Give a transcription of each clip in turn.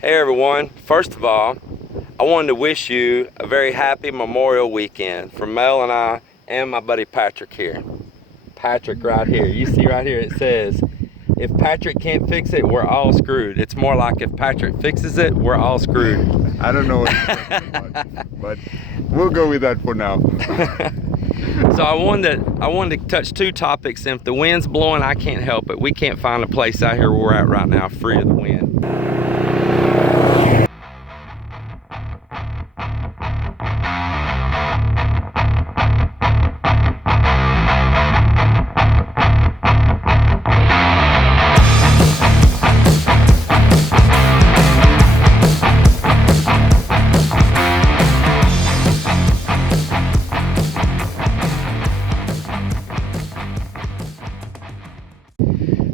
Hey everyone, first of all, I wanted to wish you a very happy Memorial Weekend from Mel and I and my buddy Patrick here. Patrick right here, you see right here it says, if Patrick can't fix it, we're all screwed. It's more like if Patrick fixes it, we're all screwed. I don't know what you're talking about, but we'll go with that for now. So I wanted to touch two topics, and if the wind's blowing, I can't help it. We can't find a place out here where we're at right now free of the wind.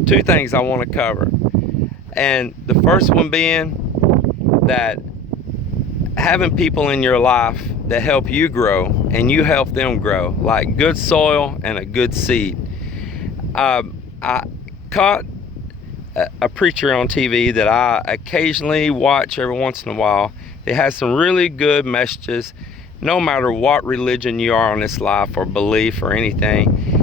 Two things I want to cover, and the first one being that having people in your life that help you grow and you help them grow, like good soil and a good seed. I caught a preacher on TV that I occasionally watch every once in a while. It has some really good messages, no matter what religion you are in this life or belief or anything.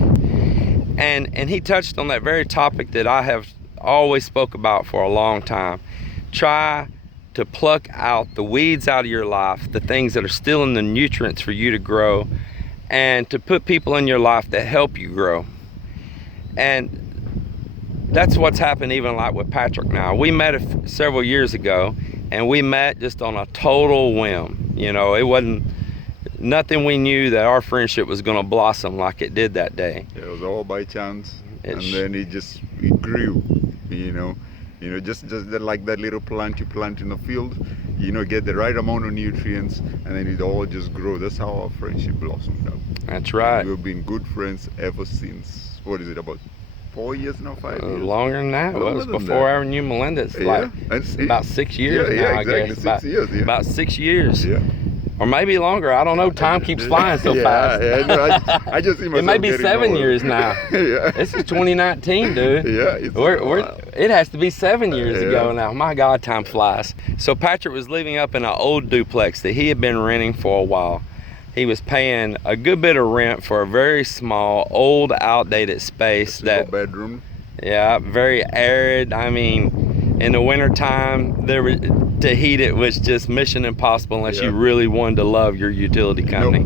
And he touched on that very topic that I have always spoke about for a long time. Try to pluck out the weeds out of your life, the things that are stealing the nutrients for you to grow, and to put people in your life that help you grow. And that's what's happened even like with Patrick now. We met several years ago, and we met just on a total whim. You know, it wasn't nothing we knew that our friendship was going to blossom like it did that day. It was all by chance, and then it grew. Just like that little plant you plant in the field, get the right amount of nutrients, and then it all just grows. That's how our friendship blossomed up. That's right. We've been good friends ever since. What is it, about 4 years now, 5 years? Longer than that. It was before I knew Melinda. It's like about 6 years now, exactly. I guess. 6 years, yeah. About 6 years. Yeah. Or maybe longer. I don't know. Time keeps flying so fast. Yeah, no, I just see myself. It may be 7 old. years now. Yeah. This is 2019, dude. Yeah, it has to be 7 years ago now. My God, time flies. So Patrick was living up in an old duplex that he had been renting for a while. He was paying a good bit of rent for a very small, old, outdated space. That bedroom. Yeah, very arid. I mean, in the wintertime, to heat it was just mission impossible unless you really wanted to love your utility company.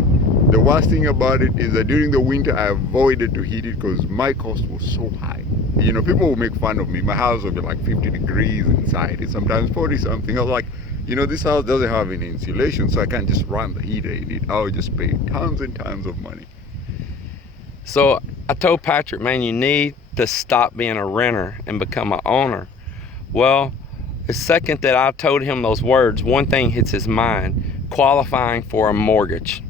The worst thing about it is that during the winter, I avoided to heat it because my cost was so high. People will make fun of me. My house will be like 50 degrees inside. It's sometimes 40 something. I was like, this house doesn't have any insulation, so I can't just run the heater in it. I'll just pay tons and tons of money. So I told Patrick, man, you need to stop being a renter and become an owner. Well, the second that I told him those words, one thing hits his mind: qualifying for a mortgage.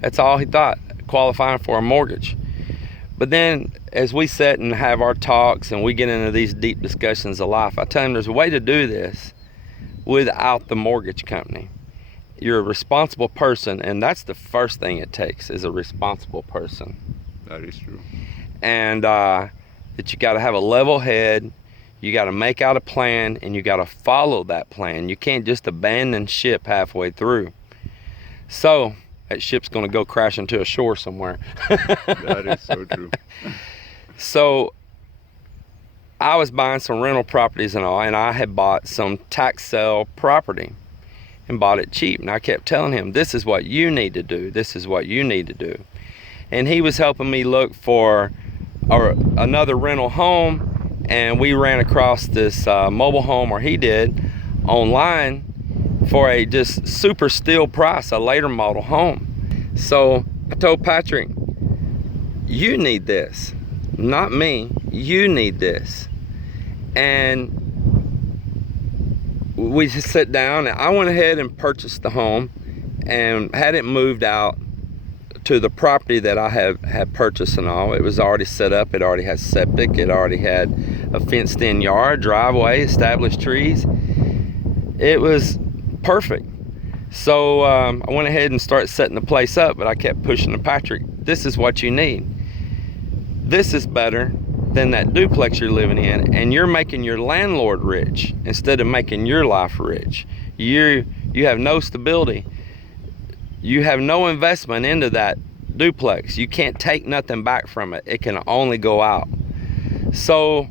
That's all he thought, qualifying for a mortgage. But then as we sit and have our talks and we get into these deep discussions of life, I tell him there's a way to do this without the mortgage company. You're a responsible person, and that's the first thing it takes, is a responsible person. That is true. And that you got to have a level head. You got to make out a plan, and you got to follow that plan. You can't just abandon ship halfway through. So that ship's going to go crash into a shore somewhere. That is so true. So I was buying some rental properties and all, and I had bought some tax sale property and bought it cheap. And I kept telling him, this is what you need to do. This is what you need to do. And he was helping me look for another rental home. And we ran across this mobile home, or he did, online for a just super steal price, a later model home. So I told Patrick, you need this, not me, you need this. And we just sat down, and I went ahead and purchased the home and had it moved out to the property that I had purchased and all. It was already set up. It already had septic. It already had a fenced-in yard, driveway, established trees. It was perfect. So I went ahead and started setting the place up, but I kept pushing to Patrick, this is what you need. This is better than that duplex you're living in, and you're making your landlord rich instead of making your life rich. You have no stability. You have no investment into that duplex. You can't take nothing back from it. It can only go out. So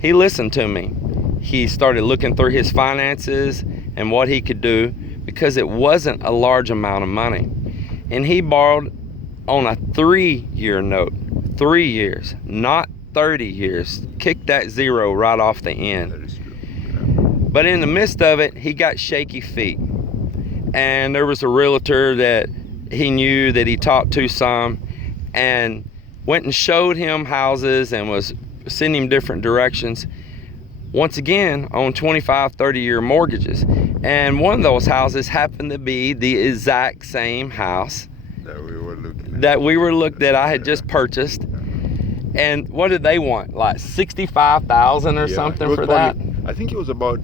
he listened to me. He started looking through his finances and what he could do, because it wasn't a large amount of money. And he borrowed on a 3-year note. 3 years, not 30 years. Kick that zero right off the end. That is true. But in the midst of it, he got shaky feet. And there was a realtor that he knew that he talked to some, and went and showed him houses and was sending him different directions. Once again, on 25, 30-year mortgages. And one of those houses happened to be the exact same house That we were looking at. that I had just purchased. And what did they want? Like $65,000 or Yeah, something it was for that? probably- I think it was about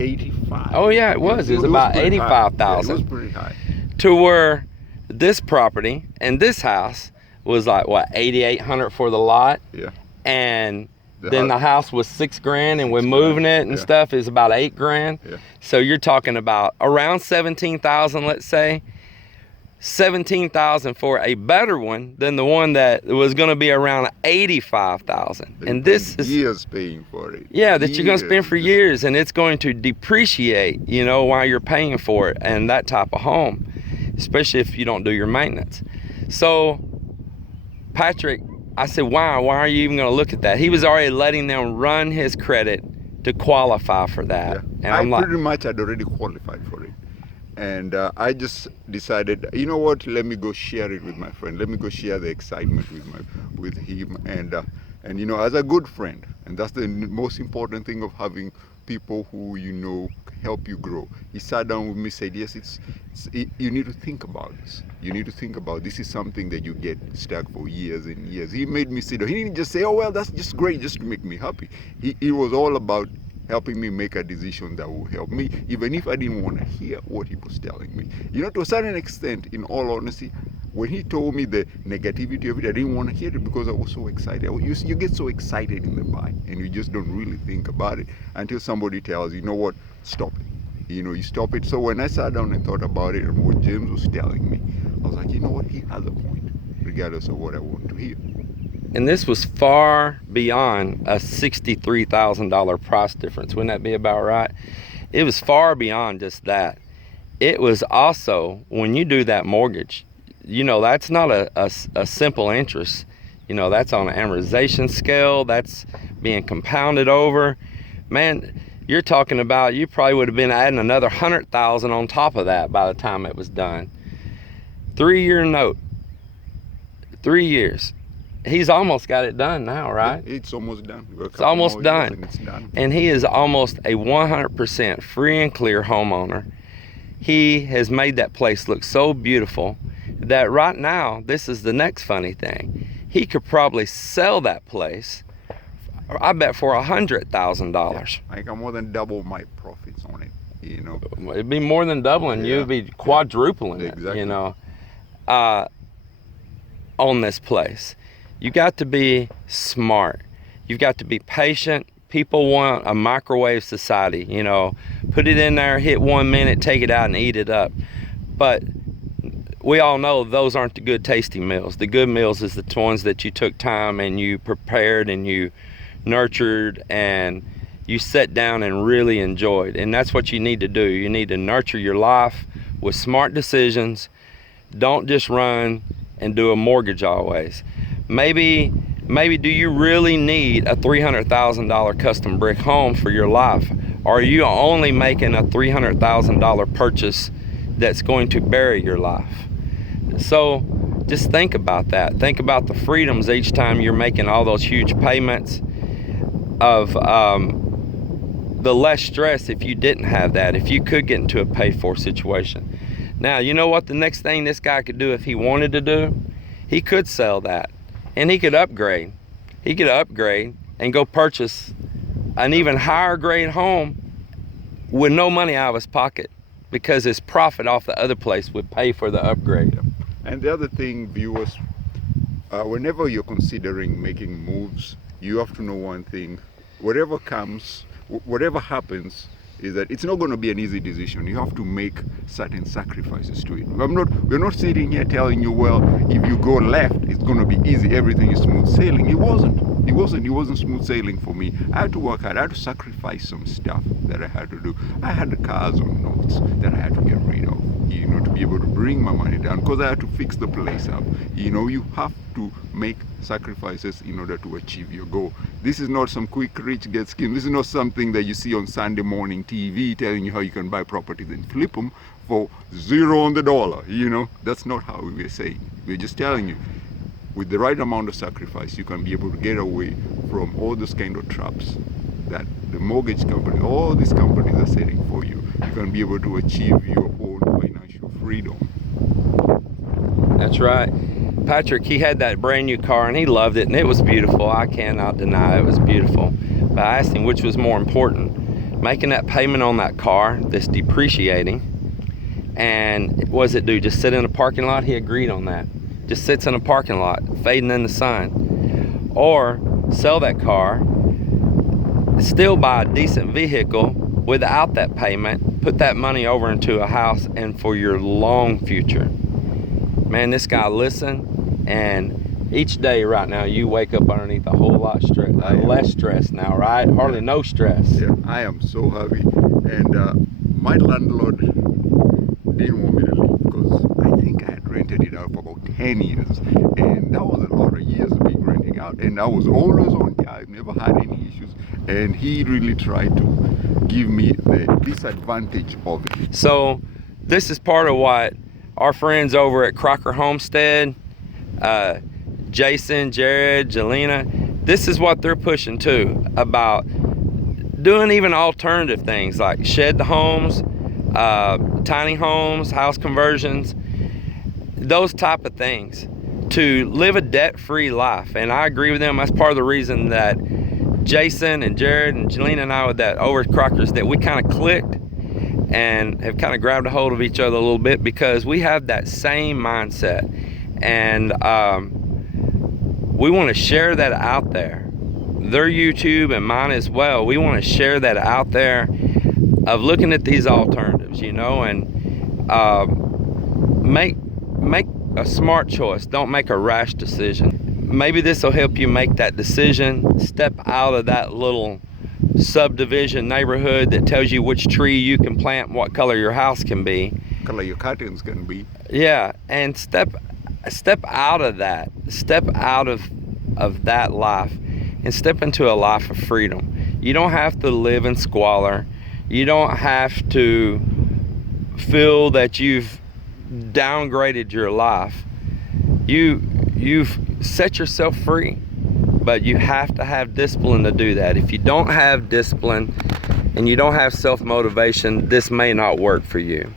85. Oh yeah, it was. It was about pretty high. Yeah, $85,000. it was pretty high. To where this property and this house was like what, $8,800 for the lot, Yeah. and The then house- the house was $6,000, and we're $6,000, moving it and yeah. stuff is about $8,000. Yeah. So you're talking about around 17,000, let's say. 17,000 for a better one than the one that was going to be around 85,000. They And this spent is years paying for it. yeah, that you're going to spend for Just- years, and it's going to depreciate, while you're paying for it, and that type of home, especially if you don't do your maintenance. So Patrick, I said, why are you even going to look at that? He was already letting them run his credit to qualify for that. Yeah. And I'm like, pretty much had already qualified for it. And I just decided, you know what? Let me go share it with my friend. Let me go share the excitement with him. And as a good friend, and that's the most important thing of having people who help you grow. He sat down with me, said, yes, you need to think about this. You need to think about this is something that you get stuck for years and years. He made me sit down. He didn't just say, oh well, that's just great, just to make me happy. It was all about helping me make a decision that will help me, even if I didn't want to hear what he was telling me. To a certain extent, in all honesty, when he told me the negativity of it, I didn't want to hear it because I was so excited. You get so excited in the buy, and you just don't really think about it until somebody tells you, you know what, stop it. You stop it. So when I sat down and thought about it and what James was telling me, I was like, you know what, he has a point, regardless of what I want to hear. and this was far beyond a $63,000 price difference. Wouldn't that be about right? It was far beyond just that. It was also, when you do that mortgage, that's not a simple interest. That's on an amortization scale. That's being compounded over. Man, you're talking about, you probably would have been adding another $100,000 on top of that by the time it was done. 3-year note. 3 years. He's almost got it done now, right? It's almost done. It's almost done. And it's done. And he is almost a 100% free and clear homeowner. He has made that place look so beautiful that right now, this is the next funny thing. He could probably sell that place, I bet, for $100,000. I can more than double my profits on it. It'd be more than doubling. Yeah. You'd be quadrupling Exactly. it, on this place. You got to be smart. You've got to be patient. People want a microwave society, put it in there, hit 1 minute, take it out and eat it up. But we all know those aren't the good tasty meals. The good meals is the ones that you took time and you prepared and you nurtured and you sat down and really enjoyed. And that's what you need to do. You need to nurture your life with smart decisions. Don't just run and do a mortgage always. Maybe do you really need a $300,000 custom brick home for your life? Or are you only making a $300,000 purchase that's going to bury your life? So just think about that. Think about the freedoms each time you're making all those huge payments, of the less stress if you didn't have that, if you could get into a paid-for situation. Now, you know what the next thing this guy could do if he wanted to do? He could sell that, and he could upgrade. He could upgrade and go purchase an even higher grade home with no money out of his pocket, because his profit off the other place would pay for the upgrade. And the other thing, viewers, whenever you're considering making moves you have to know one thing: whatever comes, whatever happens, is that it's not going to be an easy decision. You have to make certain sacrifices to it. We're not sitting here telling you, well, if you go left, it's going to be easy, everything is smooth sailing. It wasn't. It wasn't smooth sailing for me. I had to work hard. I had to sacrifice some stuff that I had to do. I had the cars on notes that I had to get rid of, to be able to bring my money down, because I had to fix the place up. You have to make sacrifices in order to achieve your goal. This is not some quick rich get scheme. This is not something that you see on Sunday morning TV telling you how you can buy properties and flip them for $0 on the dollar. That's not how we're saying. We're just telling you, with the right amount of sacrifice, you can be able to get away from all those kind of traps that the mortgage company, all these companies are setting for you. You can be able to achieve your own financial freedom. That's right. Patrick, he had that brand new car and he loved it and it was beautiful. I cannot deny it was beautiful. But I asked him which was more important, making that payment on that car that's depreciating, and what does it do? Just sit in a parking lot? He agreed on that. Just sits in a parking lot, fading in the sun. Or sell that car, still buy a decent vehicle without that payment, put that money over into a house and for your long future. Man, this guy listened, and each day right now you wake up underneath a whole lot less stress now, right? Hardly no stress. Yeah, I am so happy. And my landlord didn't want me to leave because I think I had rented it out for about 10 years. And that was a lot of years of being renting out. And I was always on time, never had any issues. And he really tried to give me the disadvantage of it. So this is part of what our friends over at Crocker Homestead, Jason, Jared, Jelena, this is what they're pushing too, about doing even alternative things like shed the homes, tiny homes, house conversions, those type of things, to live a debt-free life. And I agree with them. That's part of the reason that Jason and Jared and Jelena and I, with that over at Crocker's, that we kind of clicked and have kind of grabbed a hold of each other a little bit, because we have that same mindset. And we want to share that out there. Their YouTube and mine as well. We want to share that out there of looking at these alternatives, and make a smart choice. Don't make a rash decision. Maybe this will help you make that decision. Step out of that little subdivision neighborhood that tells you which tree you can plant, what color your house can be, Color your curtains can be. yeah, and step out of that. Step out of that life and step into a life of freedom. You don't have to live in squalor. You don't have to feel that you've downgraded your life. You've set yourself free, but you have to have discipline to do that. If you don't have discipline and you don't have self-motivation, this may not work for you.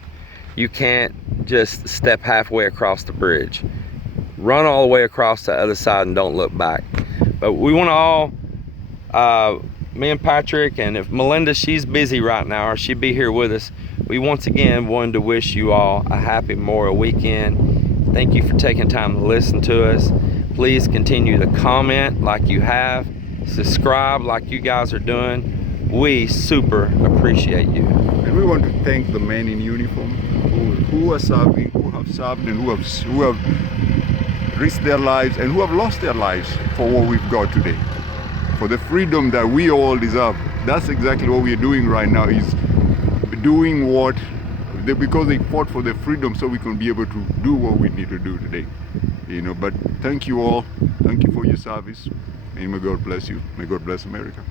You can't just step halfway across the bridge. Run all the way across the other side and don't look back. But we want to all, me and Patrick, and if Melinda, she's busy right now, or she'd be here with us, we once again wanted to wish you all a happy Memorial Weekend. Thank you for taking time to listen to us. Please continue to comment like you have, subscribe like you guys are doing. We super appreciate you. And we want to thank the men in uniform who are serving, who have served, and who have risked their lives and who have lost their lives for what we've got today, for the freedom that we all deserve. That's exactly what we're doing right now, is doing what because they fought for the freedom, so we can be able to do what we need to do today. But thank you all. Thank you for your service. And may God bless you. May God bless America.